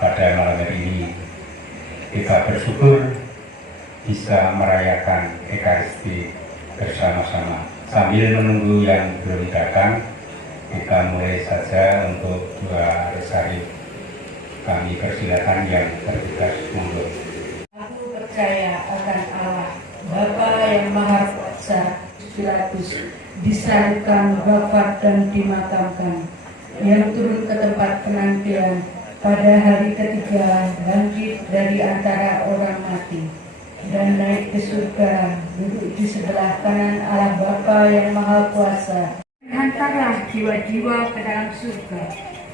pada malam hari ini. Kita bersyukur bisa merayakan Ekaristi bersama-sama. Sambil menunggu yang belum datang, kita mulai saja untuk dua rosari. Kami persilakan yang bertugas monggo. Aku percaya akan Allah, Bapa yang Maha Kuasa, Pilatus, disalibkan, wafat dan dimakamkan, yang turun ke tempat penantian, pada hari ketiga bangkit dari antara orang mati, dan naik ke surga, duduk di sebelah kanan Allah Bapa yang Maha Kuasa. Hantarlah jiwa-jiwa ke dalam surga,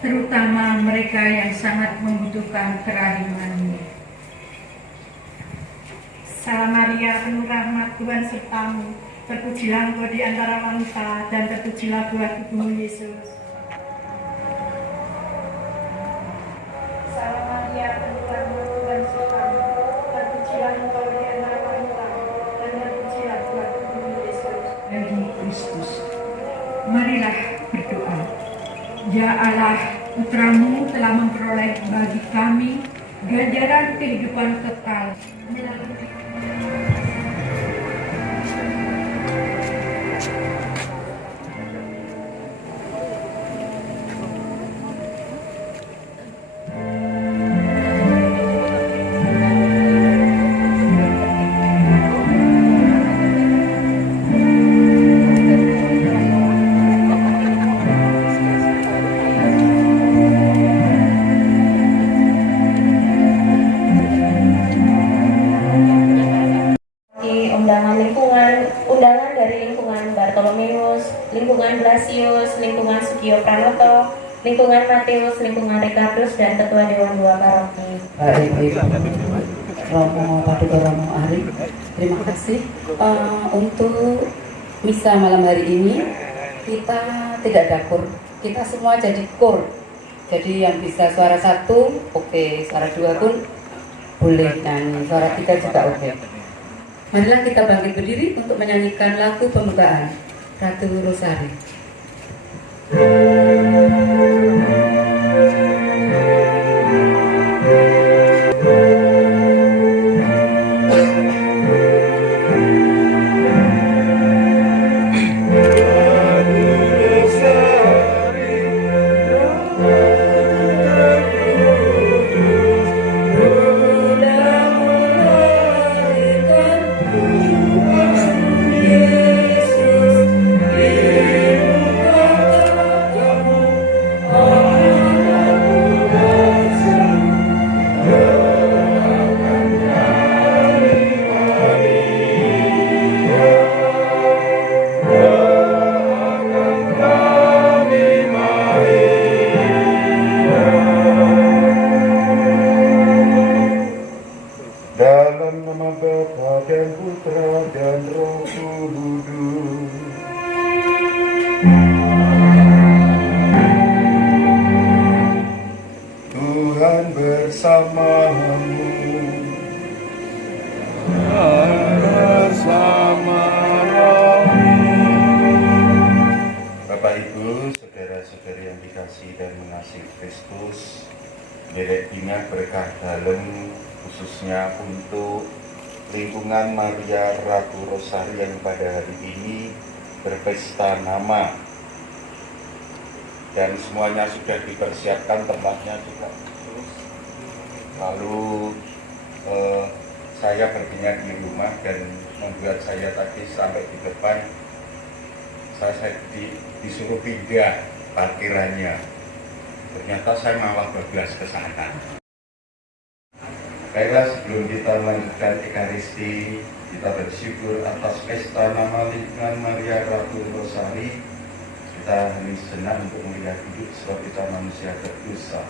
terutama mereka yang sangat membutuhkan kerahiman-Mu. Salam Maria, penuh rahmat, Tuhan sertamu. Terpujilah Engkau di antara wanita, dan terpujilah buah tubuhmu, Yesus. Salam Maria, penuh rahmat, Tuhan sertamu. Terpujilah Engkau di antara wanita, dan terpujilah buah tubuhmu, Yesus. Bagi Kristus, marilah berdoa. Ya Allah, Putra-Mu telah memperoleh bagi kami ganjaran kehidupan kekal melalui undangan dari lingkungan Bartolomeus, lingkungan Blasius, lingkungan Sugio Pranoto, lingkungan Matius, lingkungan Rekatus, dan Ketua Dewan 2 Paroki. Baik, Romo Paduka Romo Ari, terima kasih. Untuk misa malam hari ini kita tidak dapur, kita semua jadi kor. Jadi yang bisa suara satu, oke, suara dua pun boleh nyanyi, suara tiga juga oke. Marilah kita bangkit berdiri untuk menyanyikan lagu pembukaan Ratu Rosari. Dalam nama Bapa dan Putra dan Roh Kudus. Tuhan bersamamu. Bersama Bapak Ibu, saudara-saudari yang dikasihi dan mengasihi Kristus, derek ingat berkah dalam khususnya untuk lingkungan Maria Ratu Rosari yang pada hari ini berpesta nama, dan semuanya sudah dipersiapkan, tempatnya juga khusus. Lalu saya berdinya di rumah dan membuat saya tadi sampai di depan, saya disuruh pindah parkirannya, ternyata saya malah bablas ke sana. Baiklah, sebelum kita melanjutkan Ekaristi, kita bersyukur atas pesta nama lingkungan Maria Ratu Rosari. Kita hendak senang untuk melihat hidup sebab kita manusia berdosa.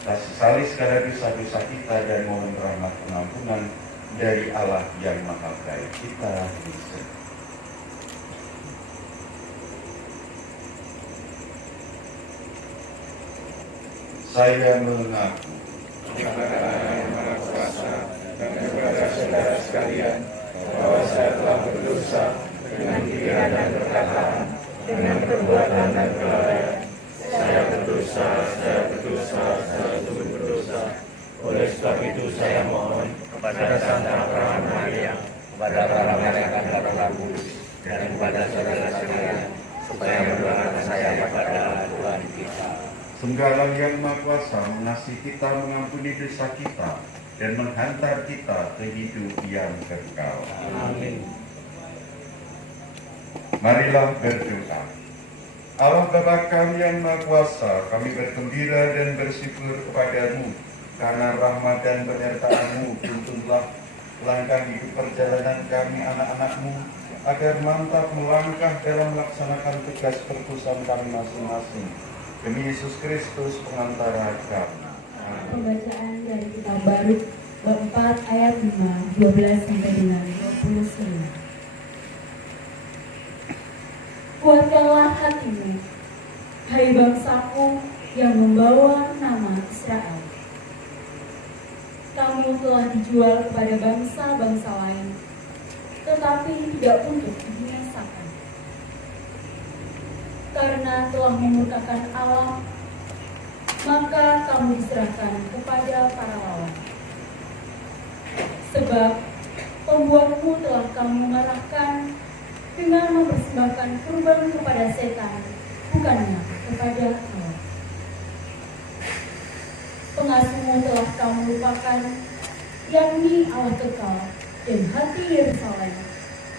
Kita sesali segala dosa-dosa kita dan mohon rahmat pengampunan dari Allah yang Maha Baik. Kita hendak senang. Saya mengaku kepada saudara sekalian bahwa saya telah berdosa dengan pikiran dan perkataan, dengan perbuatan dan kelalaian. Saya berdosa, saya sungguh berdosa. kepada Santa Perawan Maria, kepada para malaikat dan roh kudus, dan kepada saudara-saudara, supaya mendoakan saya kepada Tuhan kita. Semoga yang Maha Kuasa mengasihi kita, mengampuni dosa kita, dan menghantar kita ke hidup yang kekal. Amin. Marilah berdoa. Allah Bapa kami yang Maha Kuasa, kami bergembira dan bersyukur kepadamu, karena rahmat dan penyertaan-Mu tuntunlah langkah hidup perjalanan kami anak-anak-Mu, agar mantap melangkah dalam melaksanakan tugas perkusan kami masing-masing. Demi Yesus Kristus pengantara kami. Pembacaan dari kitab Baruk bab 4 ayat 5, 12 sampai dengan 29. Kuatkanlah hatimu, hai bangsaku yang membawa nama Israel. Kamu telah dijual kepada bangsa-bangsa lain, tetapi tidak untuk dibinasakan. Karena telah memurkakan Allah, maka kamu diserahkan kepada para lawan. Sebab pembuatmu telah kamu marahkan dengan mempersembahkan kurban kepada setan, bukannya kepada Allah. Pengasuhmu telah kamu lupakan, yakni Allah kekal, dan hati Yerusalem,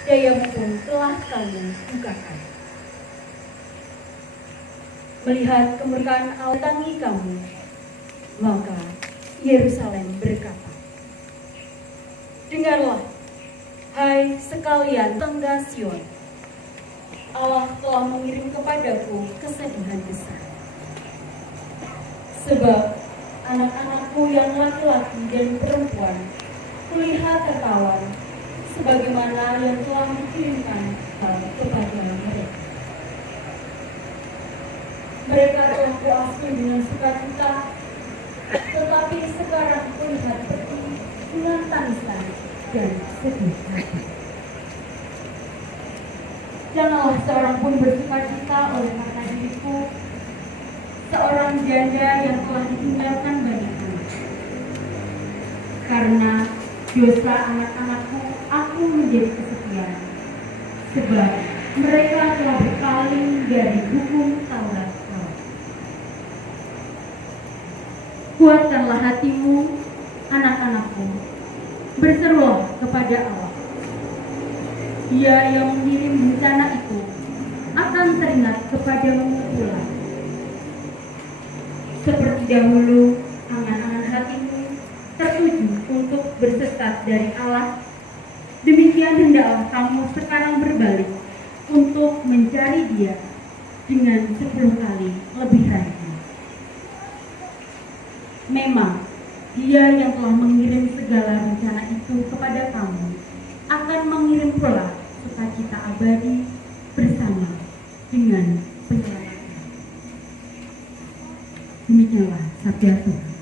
dayamu pun telah kamu bukakan. Melihat kemurkaan Allah tangi kamu, maka Yerusalem berkata, dengarlah, hai sekalian tangga Sion, Allah telah mengirim kepadaku kesedihan besar. Sebab anak-anakku yang laki-laki dan perempuan kulihat tertawan, sebagaimana yang telah dikirimkan kepada mereka. Mereka telah kuasuh dengan sukacita, tetapi sekarang kulihat pergi dengan tangisan dan sedih hati. Janganlah seorang pun bersukacita oleh karena diriku, seorang janda yang telah ditinggalkan banyak anak. Karena dosa anak-anakku, aku menjadi kesepian, sebab mereka telah berpaling dari hukum Taurat. Kuatkanlah hatimu, anak-anakku, berserulah kepada Allah. Dia yang mengirim bencana itu akan teringat kepadamu pula. Seperti dahulu, angan-angan hatimu tertuju untuk bersesat dari Allah, demikian hendaklah kamu sekarang berbalik untuk mencari Dia dengan 10 kali lebih rajin. Memang Dia yang telah mengirim segala rencana itu kepada kamu akan mengirim pula sukacita abadi bersama dengan penyelamatan. Demikianlah sabda Tuhan.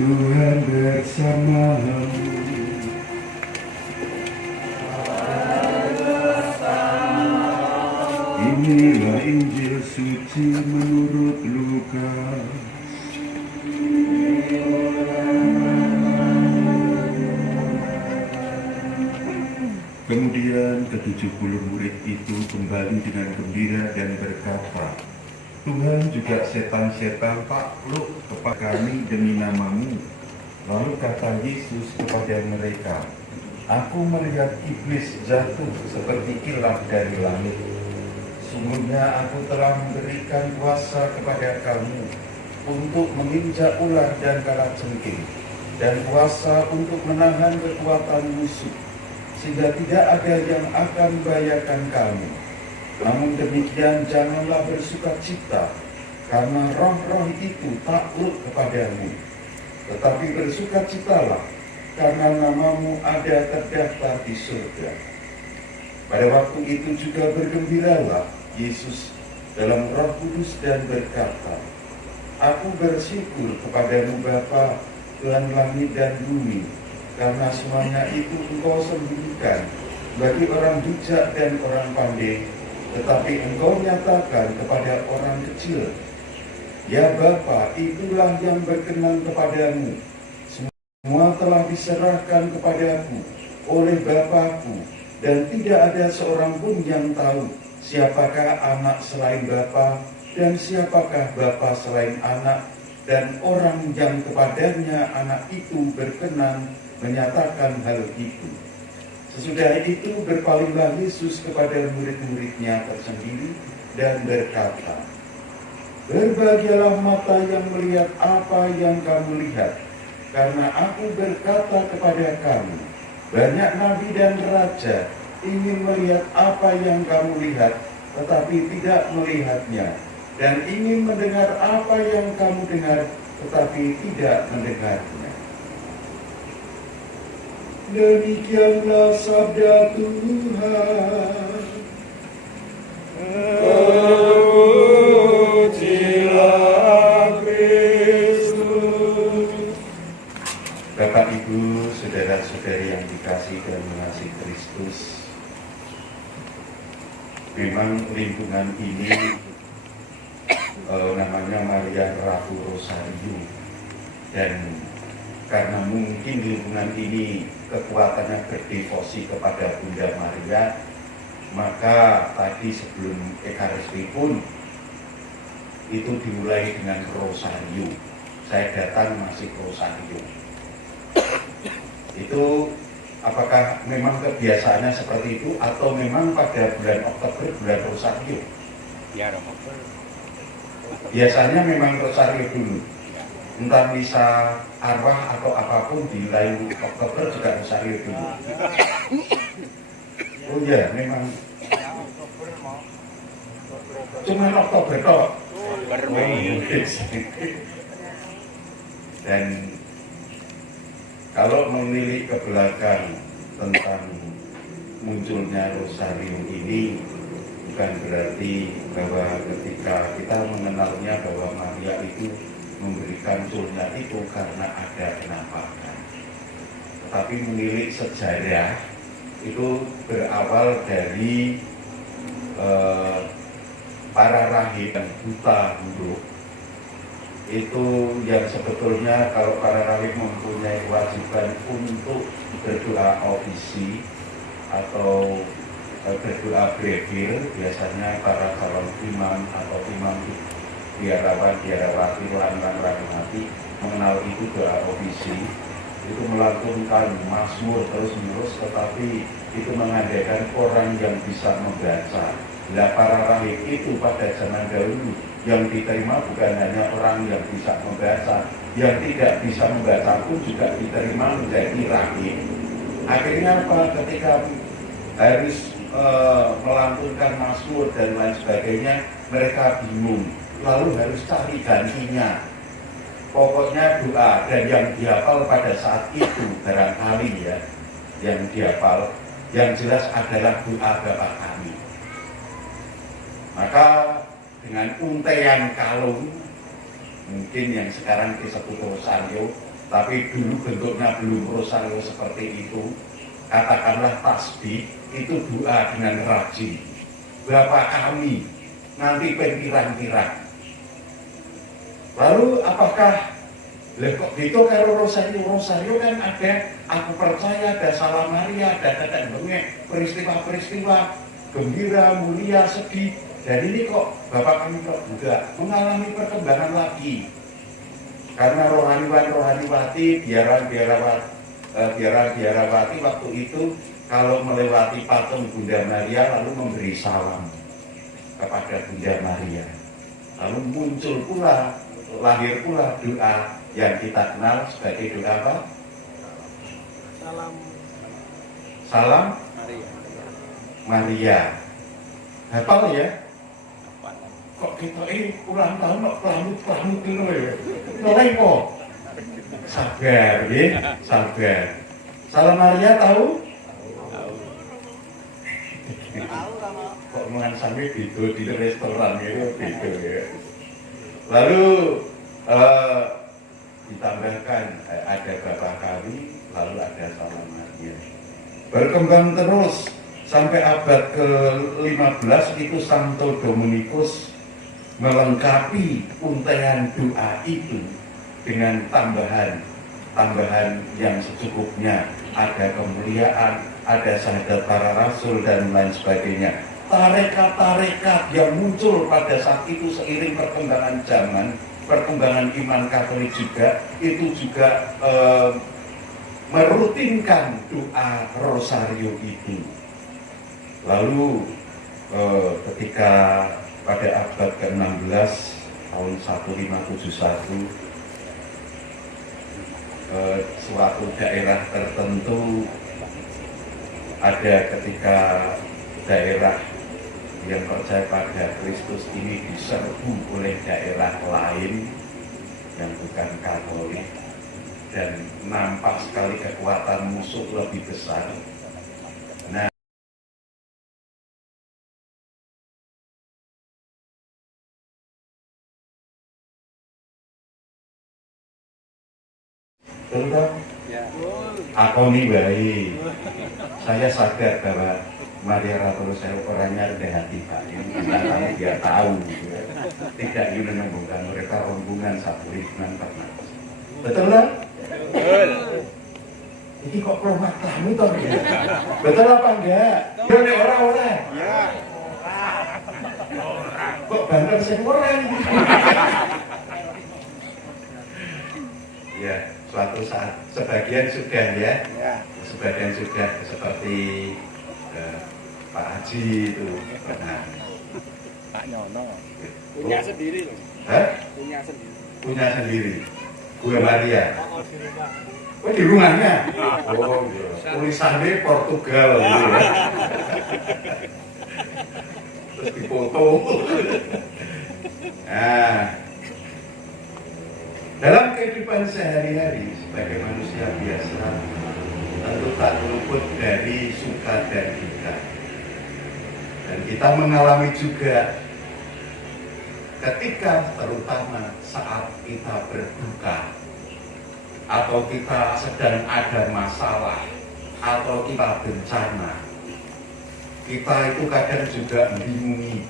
Tuhan bersamamu. Inilah Injil suci menurut Lukas. murid itu kembali dengan gembira dan berkata, Tuhan, juga setan-setan takluk kepada kami demi namamu. Lalu kata Yesus kepada mereka, Aku melihat iblis jatuh seperti kilat dari langit. Sungguhnya aku telah memberikan kuasa kepada kamu untuk menginjak ular dan kalajengking, dan kuasa untuk menahan kekuatan musuh, sehingga tidak ada yang akan membahayakan kamu. Namun demikian janganlah bersukacita, karena roh-roh itu takluk kepadamu. Tetapi bersukacitalah, karena namamu ada terdaftar di surga. Pada waktu itu juga bergembiralah Yesus dalam Roh Kudus dan berkata, Aku bersyukur kepadamu Bapa, Tuhan langit dan bumi, karena semuanya itu Engkau sembunyikan bagi orang bijak dan orang pandai, tetapi Engkau nyatakan kepada orang kecil. Ya Bapa, itulah yang berkenan kepadamu. Semua telah diserahkan kepadaku oleh Bapa-Ku, dan tidak ada seorang pun yang tahu siapakah anak selain Bapa, dan siapakah Bapa selain anak, dan orang yang kepadanya anak itu berkenan menyatakan hal itu. Sesudah itu berpalinglah Yesus kepada murid-muridnya tersendiri dan berkata, Berbahagialah mata yang melihat apa yang kamu lihat, karena aku berkata kepada kamu, banyak nabi dan raja ingin melihat apa yang kamu lihat, tetapi tidak melihatnya, dan ingin mendengar apa yang kamu dengar, tetapi tidak mendengarnya. Demikianlah sabda Tuhan. Terpujilah Kristus. Bapak, Ibu, saudara-saudari yang dikasihi dan mengasihi Kristus, memang lingkungan ini namanya Maria Ratu Rosario, dan karena mungkin lingkungan ini kekuatannya berdevosi kepada Bunda Maria, maka tadi sebelum Ekaristi pun itu dimulai dengan Rosario. Saya datang masih Rosario. Itu apakah memang kebiasaannya seperti itu, atau memang pada bulan Oktober bulan Rosario? Ya, Oktober. Biasanya memang Rosario dulu. Entah misa arwah atau apapun di lain Oktober juga Rosario dulu. Oh iya, memang cuma Oktober kok. Dan kalau menilik ke belakang tentang munculnya Rosario ini, bukan berarti bahwa ketika kita mengenalnya bahwa Maria itu memberikan culnya itu karena ada penampakan. Tetapi menilik sejarah itu berawal dari para rahib dan buta huruf. Itu yang sebetulnya kalau para rahib mempunyai kewajiban untuk berdoa ofisi atau berdoa brevil, biasanya para calon imam atau imam biarawati, lanang-lanang mati mengenal itu doa ofisi, itu melantunkan mazmur terus-menerus, tetapi itu mengandalkan orang yang bisa membaca. Nah, para rahib itu pada zaman dahulu yang diterima bukan hanya orang yang bisa membaca, yang tidak bisa membaca pun juga diterima menjadi rahib. Akhirnya apa? Ketika harus melantunkan mazmur dan lain sebagainya, mereka bingung, lalu harus cari gantinya. Pokoknya doa, dan yang dihafal pada saat itu barangkali ya, yang dihafal yang jelas adalah doa Bapa Kami. Maka dengan untaian kalung, mungkin yang sekarang disebut Rosario, tapi dulu bentuknya belum Rosario seperti itu, katakanlah tasbih, itu doa dengan rajin. Bapa Kami, nanti pirang-pirang. Lalu apakah Lah kok gitu karo rosario? Rosario kan ada aku percaya, ada salam Maria, ada tetek bengek, peristiwa-peristiwa gembira, mulia, sedih. Dan ini kok Bapak kami kok juga mengalami perkembangan lagi. Karena rohaniwan-rohaniwati, biarawati waktu itu kalau melewati patung Bunda Maria lalu memberi salam kepada Bunda Maria. Lalu muncul pula, lahir pula doa yang kita kenal sebagai doa apa? Salam Maria. Hafal ya? Kok kita ulang tahun kok pelamut dulu ya? Nolai kok? Sabar ya, sabar. Salam Maria tahu? Kok omongan sampai gitu di restoran itu gitu ya. Lalu ditambahkan ada Bapak kami, lalu ada salam Maria. Berkembang terus sampai abad ke-15 itu Santo Dominikus melengkapi untaian doa itu dengan tambahan yang secukupnya. Ada kemuliaan, ada syahadat para rasul dan lain sebagainya. Tarekat-tarekat yang muncul pada saat itu seiring perkembangan zaman, perkembangan iman Katolik juga, itu juga merutinkan doa rosario itu. Lalu ketika pada abad ke-16 tahun 1571 suatu daerah tertentu ada ketika daerah yang percaya pada Kristus ini diserbu oleh daerah lain yang bukan Katolik dan nampak sekali kekuatan musuh lebih besar. Nah, tentang aku nih baik, saya sadar bahwa Maria Ratu saya orangnya rendah hati Pak, ini dia tahu, tidak ingin menyambungkan mereka rombongan sapurinan pernah. Betul lah? Betul. Ini kok promak kamu toh? Betul apa enggak? Ini orang-orang. Ya. Kok bandar sing orang? Ya. Suatu saat, sebagian sudah ya, sebagian sudah seperti Pak Haji itu pernah. Pak Nyono punya sendiri loh. Hah? Punya sendiri. Gue Maria. Oh di rumahnya? Oh iya. Tulisannya Portugal gitu ya. Terus dipoto. Nah, dalam kehidupan sehari-hari sebagai manusia biasa, tentu tak luput dari suka dan duka. Dan kita mengalami juga ketika terutama saat kita berduka, atau kita sedang ada masalah, atau kita bencana, kita itu kadang juga membingungi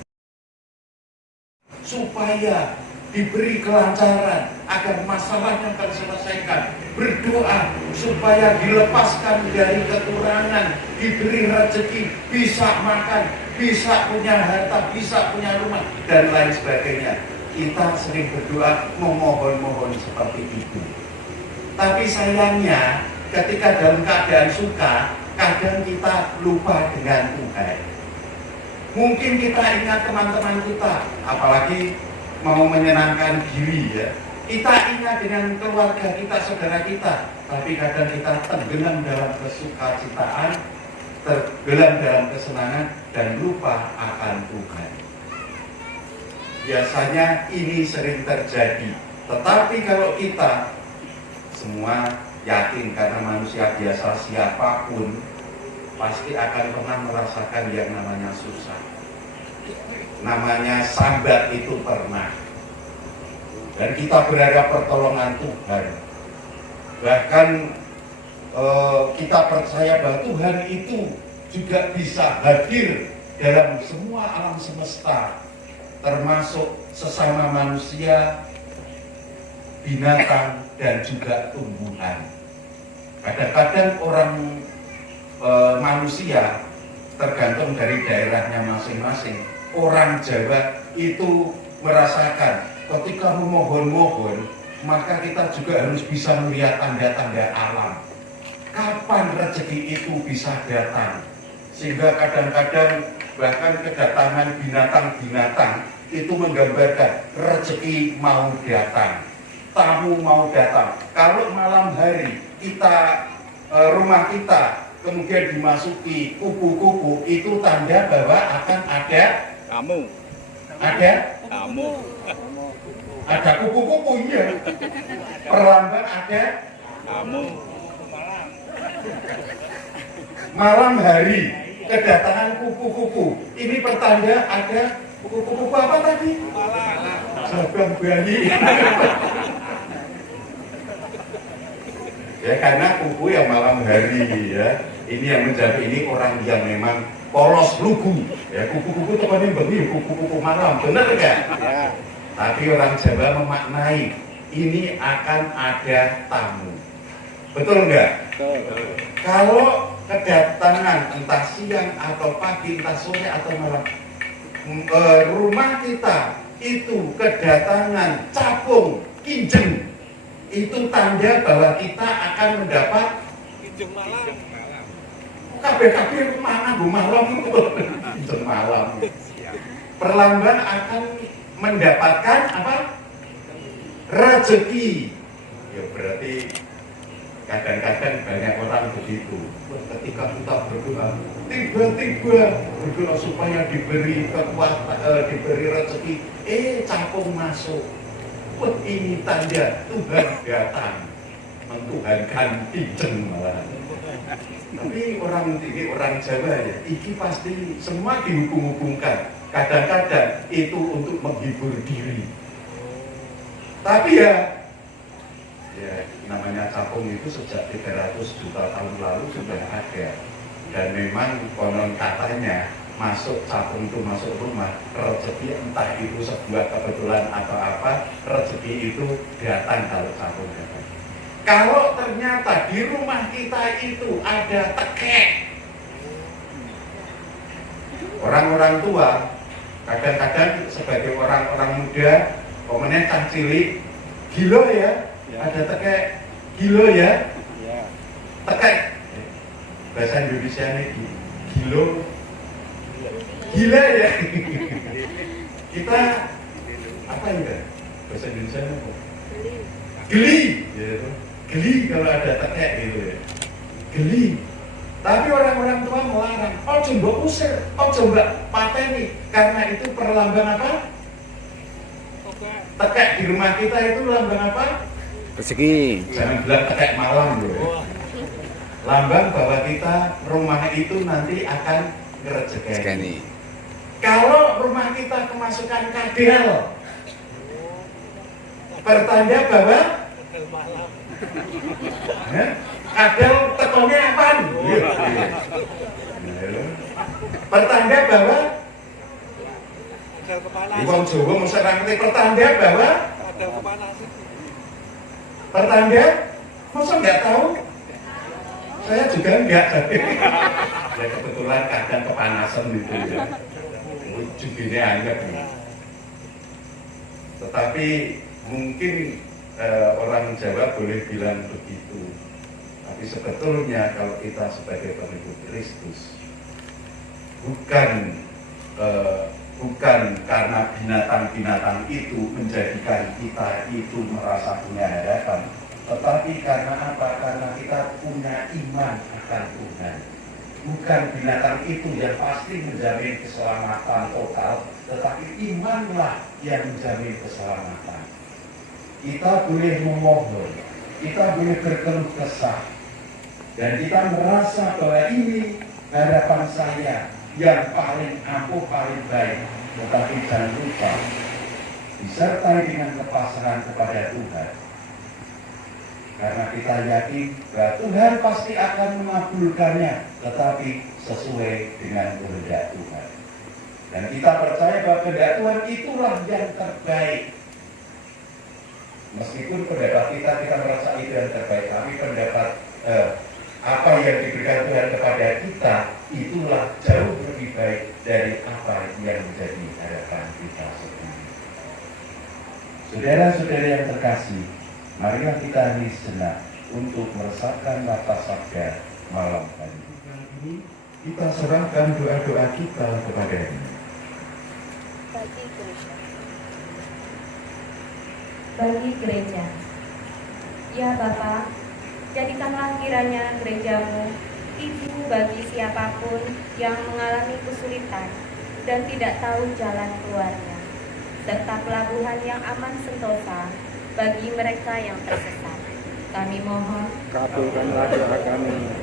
supaya diberi kelancaran agar masalahnya terselesaikan, berdoa supaya dilepaskan dari kekurangan, diberi rezeki, bisa makan, bisa punya harta, bisa punya rumah dan lain sebagainya. Kita sering berdoa memohon-mohon seperti itu. Tapi sayangnya ketika dalam keadaan suka, kadang kita lupa dengan Tuhan. Mungkin kita ingat teman-teman kita, apalagi mau menyenangkan diri ya. Kita ingat dengan keluarga kita, saudara kita, tapi kadang kita tenggelam dalam kesukacitaan, tenggelam dalam kesenangan dan lupa akan Tuhan. Biasanya ini sering terjadi. Tetapi kalau kita semua yakin karena manusia biasa siapapun pasti akan pernah merasakan yang namanya susah. Namanya sambat itu pernah. Dan kita berharap pertolongan Tuhan. Bahkan kita percaya bahwa Tuhan itu juga bisa hadir dalam semua alam semesta, termasuk sesama manusia, binatang, dan juga tumbuhan. Kadang-kadang orang manusia tergantung dari daerahnya masing-masing. Orang Jawa itu merasakan ketika memohon-mohon, maka kita juga harus bisa melihat tanda-tanda alam. Kapan rezeki itu bisa datang? Sehingga kadang-kadang bahkan kedatangan binatang-binatang itu menggambarkan rezeki mau datang, tamu mau datang. Kalau malam hari kita rumah kita kemudian dimasuki kupu-kupu, itu tanda bahwa akan ada Kamu. ada kupu-kupunya. Perlamban ada Kamu. malam hari kedatangan kupu-kupu. Ini pertanda ada kupu-kupu apa tadi? Jagang bayi. Ya karena kupu yang malam hari ya. Ini yang menjadi ini orang yang memang polos lugu. Ya kupu-kupu itu kan bengi kupu-kupu malam, benar enggak? Ya. Tapi orang Jawa memaknai ini akan ada tamu. Betul enggak? Betul. Kalau kedatangan entah siang atau pagi, entah sore atau malam, rumah kita itu kedatangan capung, kinjeng, itu tanda bahwa kita akan mendapat Kinjeng malam. kabeh mana bu malam kinjeng malam. Perlamban akan mendapatkan apa? Rezeki. Ya berarti kadang-kadang banyak orang begitu. Ketika kita berdoa, tiba-tiba berdoa supaya diberi kekuatan, diberi rezeki, capung masuk. Wah, ini tanda Tuhan datang, mentuhankan kinjeng malah. Tapi orang Jawa ya, ini pasti semua dihubung-hubungkan. Kadang-kadang itu untuk menghibur diri. Tapi ya namanya capung itu sejak 300 juta tahun lalu sudah ada. Dan memang konon katanya masuk capung itu masuk rumah, rezeki entah itu sebuah kebetulan atau apa, rezeki itu datang kalau capung datang. Kalau ternyata di rumah kita itu ada tekek, orang-orang tua kadang-kadang sebagai orang-orang muda komennya cang cilik, gila ya, ada tekek, gila ya, tekek bahasa Indonesia ini gilo, gila ya. Kita apa ya bahasa Indonesia apa? Geli, gitu. Geli kalau ada tekek gitu ya, geli. Tapi orang-orang tua melarang, coba usir, coba pateni, karena itu perlambang apa? Tekek di rumah kita itu lambang apa? Rezeki. Jangan bilang tekek malam loh. Lambang bahwa kita rumah itu nanti akan ngerejekeni. Kalau rumah kita kemasukan kadal, pertanda bahwa kadal tekonnya apaan? Pertanda bahwa di wong Jawa mesti ngerti pertanda bahwa pertanda masa nggak tahu? Saya juga enggak. Ya kebetulan kadang kepanasan gitu ya. Jubirnya anggap nih. Tetapi mungkin orang Jawa boleh bilang begitu. Tapi sebetulnya kalau kita sebagai pengikut Kristus, bukan karena binatang-binatang itu menjadikan kita itu merasa punya harapan, tetapi karena apa? Karena kita punya iman akan Tuhan. Bukan binatang itu yang pasti menjamin keselamatan total, tetapi imanlah yang menjamin keselamatan. Kita boleh memohon, kita boleh berkeluh kesah, dan kita merasa bahwa ini harapan saya yang paling ampuh, paling baik. Tetapi jangan lupa disertai dengan kepasangan kepada Tuhan. Karena kita yakin bahwa Tuhan pasti akan mengabulkannya, tetapi sesuai dengan kehendak Tuhan. Dan kita percaya bahwa kehendak Tuhan itulah yang terbaik. Meskipun pendapat kita merasa itu yang terbaik, tapi pendapat apa yang diberikan Tuhan kepada kita itulah jauh lebih baik dari apa yang menjadi harapan kita sendiri. Saudara-saudara yang terkasih, marilah kita hari sejenak untuk meresapkan nafas sabda malam hari ini. Kita serahkan doa-doa kita kepada-Nya. Bagi gereja, ya Bapa, jadikanlah kiranya gerejamu ibu bagi siapapun yang mengalami kesulitan dan tidak tahu jalan keluarnya, serta pelabuhan yang aman sentosa bagi mereka yang tersesat. Kami mohon, Kabulkanlah doa kami.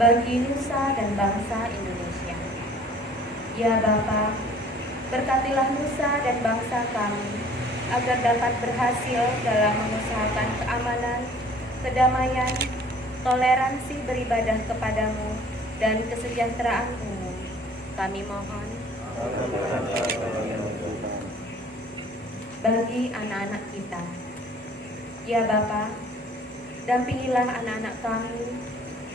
bagi nusa dan bangsa Indonesia. Ya Bapa, berkatilah nusa dan bangsa kami agar dapat berhasil dalam mengusahakan keamanan, kedamaian, toleransi beribadah kepadamu, dan kesejahteraan umum. Kami mohon bagi anak-anak kita. Ya Bapa, dampingilah anak-anak kami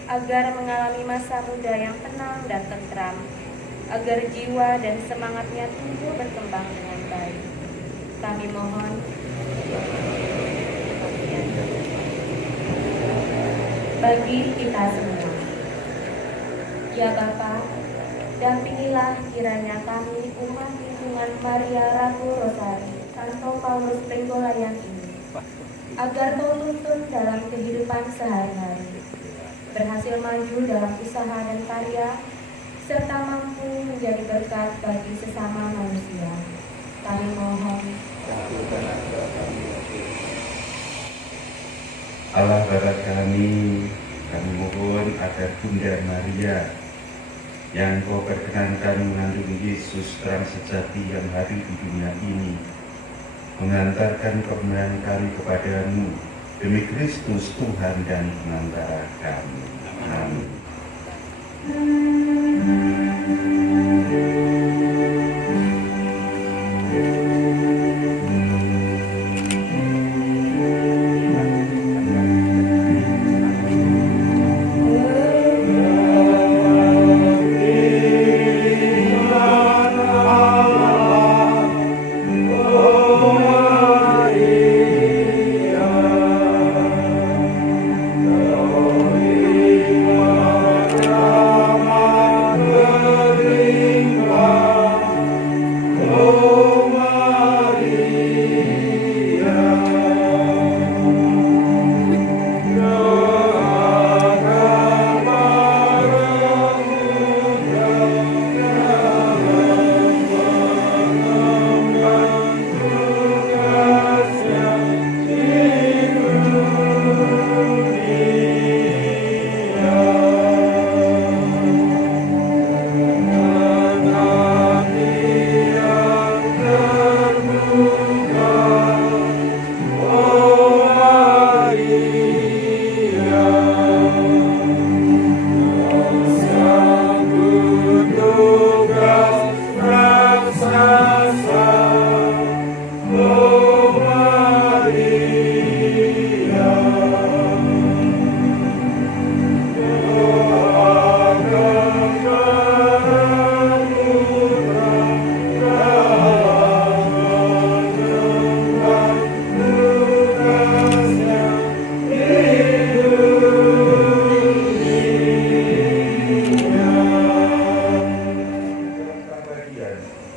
agar mengalami masa muda yang tenang dan tentram, agar jiwa dan semangatnya tumbuh berkembang dengan baik. Kami mohon bagi kita semua. Ya Bapa, dampingilah kiranya kami umat lingkungan Maria Ratu Rosari Santo Paulus Penggolayan ini, agar tuntun dalam kehidupan sehari-hari, berhasil maju dalam usaha dan karya, serta mampu menjadi berkat bagi sesama manusia. Kami mohon Allah Bapa kami mohon agar Bunda Maria yang Kau perkenankan mengandung Yesus terang sejati yang hadir di dunia ini, mengantarkan kebenaran kami kepadamu demi Kristus Tuhan dan pengantara kami. Amin.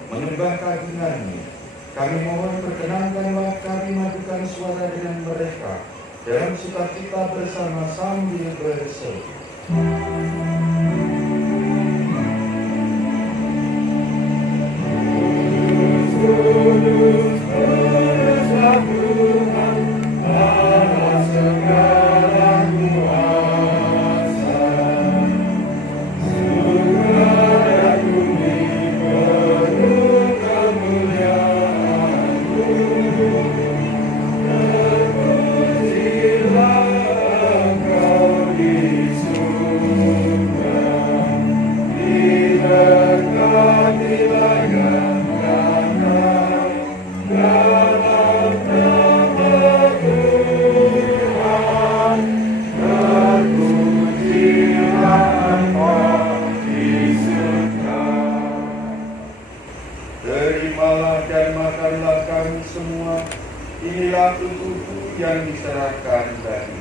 Menyembah keagungan-Mu, kami mohon perkenankanlah kami majukan suara dengan mereka dalam sukacita bersama sambil berseru. Terpujilah Engkau Yesus. inilah tubuhku yang diserahkan bagi.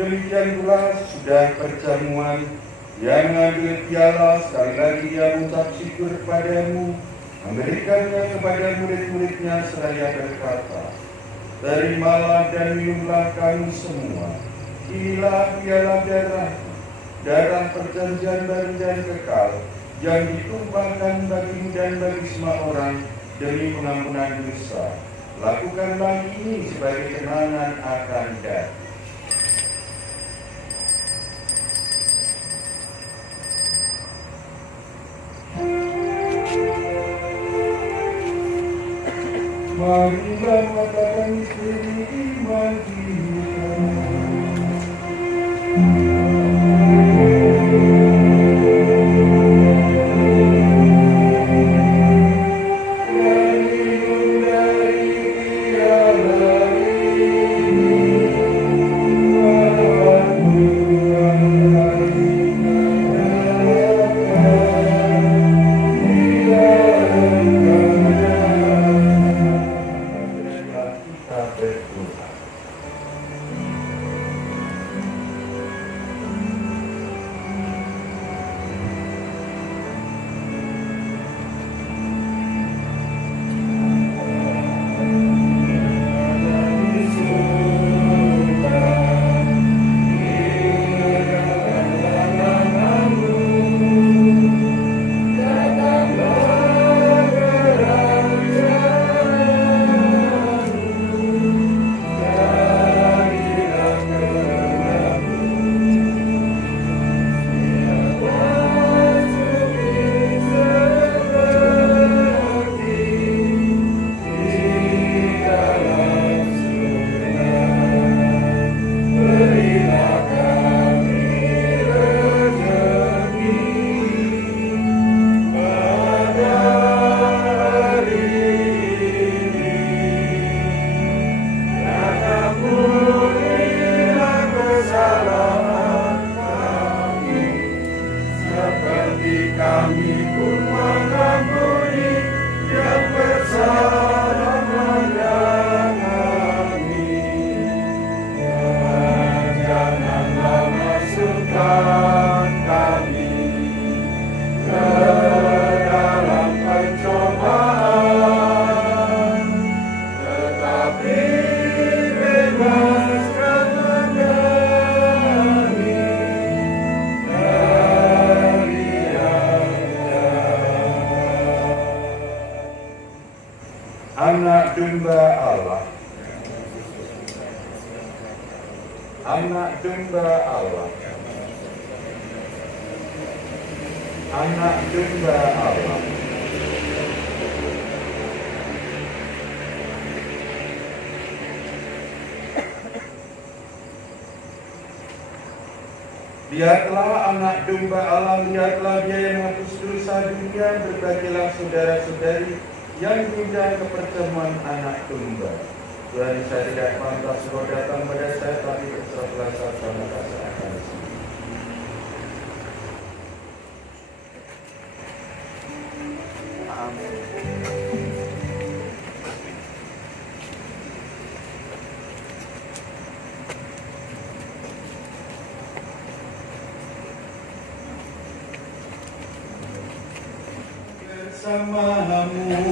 Demikian pula sudah perjamuan, dia mengambil piala, sekali lagi dia mengucap syukur padamu, memberikannya kepada murid-muridnya seraya berkata, terimalah dan minumlah kamu semua, inilah piala darah perjanjian baru dan kekal, yang ditumpahkan bagimu dan bagi semua orang demi pengampunan dosa. Lakukanlah ini sebagai kenangan akan dia. Marilah mengatakan istri iman kita. Anak domba Allah. Anak domba Allah. Anak domba Allah. Lihatlah anak domba Allah, lihatlah dia yang menghapus dosa dunia, berbagilah saudara-saudari yang diundang ke pertemuan anak domba. Tuhan, saya tidak pantas kau datang pada saya, tapi berserahlah sama kasih akan sini. Amin. Bersamamu.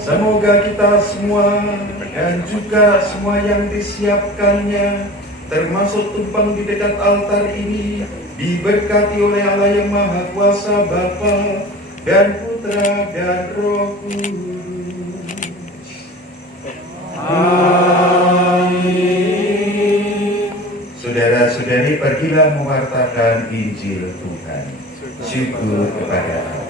Semoga kita semua dan juga semua yang disiapkannya, termasuk tumpang di dekat altar ini, diberkati oleh Allah yang Maha Kuasa, Bapa dan Putra dan Roh Kudus. Amin. Saudara-saudari, pergilah mewartakan Injil Tuhan. Syukur kepada Allah.